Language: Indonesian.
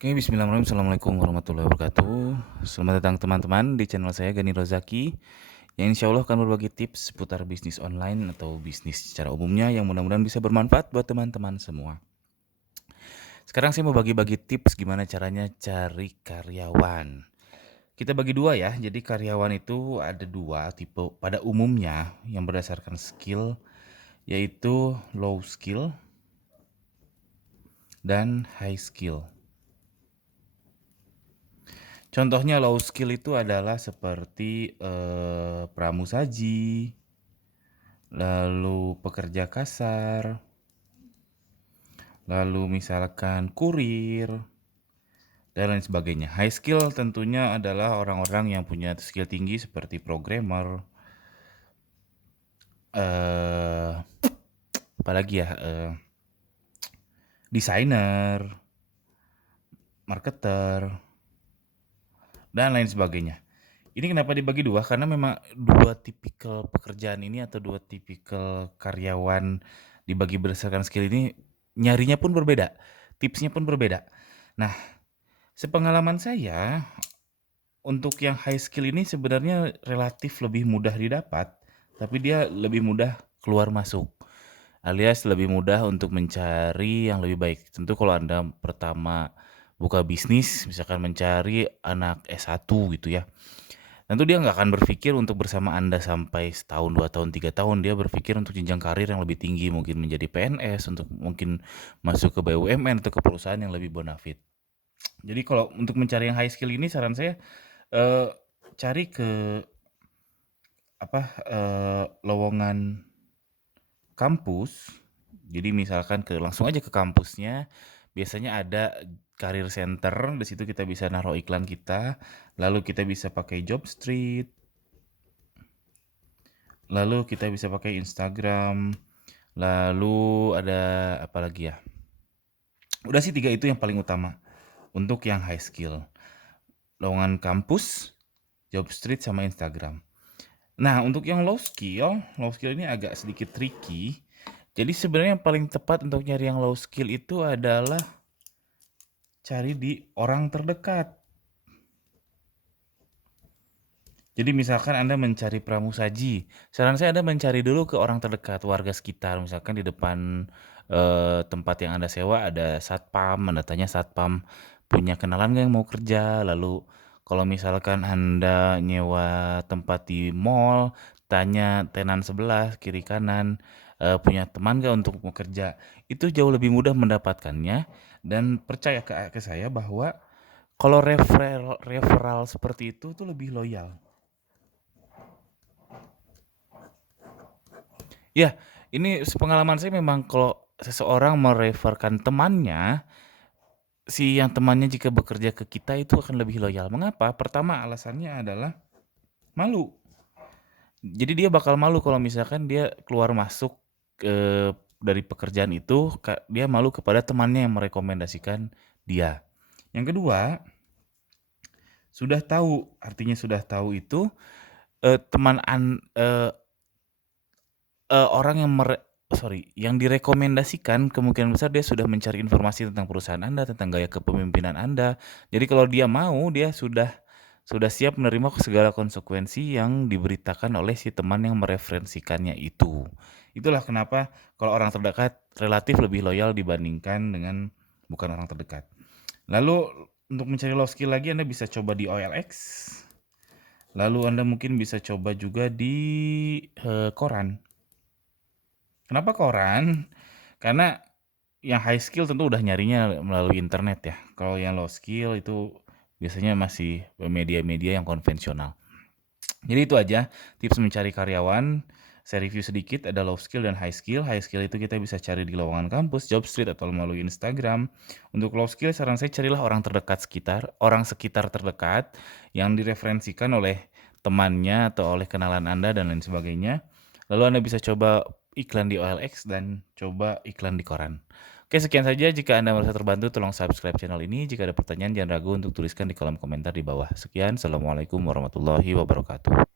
Oke, bismillahirrahmanirrahim. Assalamualaikum warahmatullahi wabarakatuh. Selamat datang teman-teman di channel saya Gani Rozaki yang insya Allah akan berbagi tips seputar bisnis online atau bisnis secara umumnya yang mudah-mudahan bisa bermanfaat buat teman-teman semua. Sekarang saya mau bagi-bagi tips gimana caranya cari karyawan. Kita bagi dua ya, jadi karyawan itu ada dua tipe pada umumnya yang berdasarkan skill, yaitu low skill dan high skill. Contohnya low skill itu adalah seperti pramusaji, lalu pekerja kasar, lalu misalkan kurir, dan lain sebagainya. High skill tentunya adalah orang-orang yang punya skill tinggi seperti programmer, eh apalagi ya, desainer, marketer, dan lain sebagainya. Ini kenapa dibagi dua? Karena memang dua tipikal pekerjaan ini atau dua tipikal karyawan dibagi berdasarkan skill ini nyarinya pun berbeda, tipsnya pun berbeda. Nah, sepengalaman saya untuk yang high skill ini sebenarnya relatif lebih mudah didapat, tapi dia lebih mudah keluar masuk, alias lebih mudah untuk mencari yang lebih baik. Tentu kalau Anda pertama buka bisnis, misalkan mencari anak S1 gitu ya, tentu dia nggak akan berpikir untuk bersama Anda sampai setahun, 2 tahun, 3 tahun. Dia berpikir untuk jenjang karir yang lebih tinggi, mungkin menjadi PNS, untuk mungkin masuk ke BUMN atau ke perusahaan yang lebih bonafit. Jadi kalau untuk mencari yang high skill ini saran saya, cari ke lowongan kampus. Jadi misalkan langsung aja ke kampusnya, biasanya ada career center, di situ kita bisa naruh iklan kita, lalu kita bisa pakai Jobstreet, lalu kita bisa pakai Instagram, lalu ada apa lagi ya? Udah sih 3 itu yang paling utama untuk yang high skill. Lowongan kampus, Jobstreet, sama Instagram. Nah, untuk yang low skill ini agak sedikit tricky. Jadi sebenarnya yang paling tepat untuk nyari yang low skill itu adalah cari di orang terdekat. Jadi misalkan Anda mencari pramusaji, saran saya Anda mencari dulu ke orang terdekat, warga sekitar. Misalkan di depan tempat yang Anda sewa ada satpam, Anda tanya satpam punya kenalan nggak yang mau kerja. Lalu kalau misalkan Anda nyewa tempat di mall, tanya tenan sebelah, kiri kanan, punya teman nggak untuk mau kerja. Itu jauh lebih mudah mendapatkannya, dan percaya ke saya bahwa kalau referral seperti itu tuh lebih loyal. Ya, ini sepengalaman saya memang kalau seseorang mereferkan temannya, si yang temannya jika bekerja ke kita itu akan lebih loyal. Mengapa? Pertama alasannya adalah malu. Jadi dia bakal malu kalau misalkan dia keluar masuk dari pekerjaan itu, dia malu kepada temannya yang merekomendasikan dia. Yang kedua, sudah tahu, artinya sudah tahu itu orang yang direkomendasikan kemungkinan besar dia sudah mencari informasi tentang perusahaan Anda, tentang gaya kepemimpinan Anda. Jadi kalau dia mau, dia sudah siap menerima segala konsekuensi yang diberitakan oleh si teman yang mereferensikannya itu. Itulah kenapa kalau orang terdekat relatif lebih loyal dibandingkan dengan bukan orang terdekat. Lalu untuk mencari low skill lagi Anda bisa coba di OLX. Lalu Anda mungkin bisa coba juga di koran. Kenapa koran? Karena yang high skill tentu udah nyarinya melalui internet ya. Kalau yang low skill itu biasanya masih media-media yang konvensional. Jadi itu aja tips mencari karyawan. Saya review sedikit, ada low skill dan high skill. High skill itu kita bisa cari di lowongan kampus, Jobstreet, atau melalui Instagram. Untuk low skill saran saya carilah orang sekitar terdekat yang direferensikan oleh temannya atau oleh kenalan Anda dan lain sebagainya. Lalu Anda bisa coba iklan di OLX dan coba iklan di koran. Oke, sekian saja. Jika Anda merasa terbantu, tolong subscribe channel ini. Jika ada pertanyaan, jangan ragu untuk tuliskan di kolom komentar di bawah. Sekian, Assalamualaikum warahmatullahi wabarakatuh.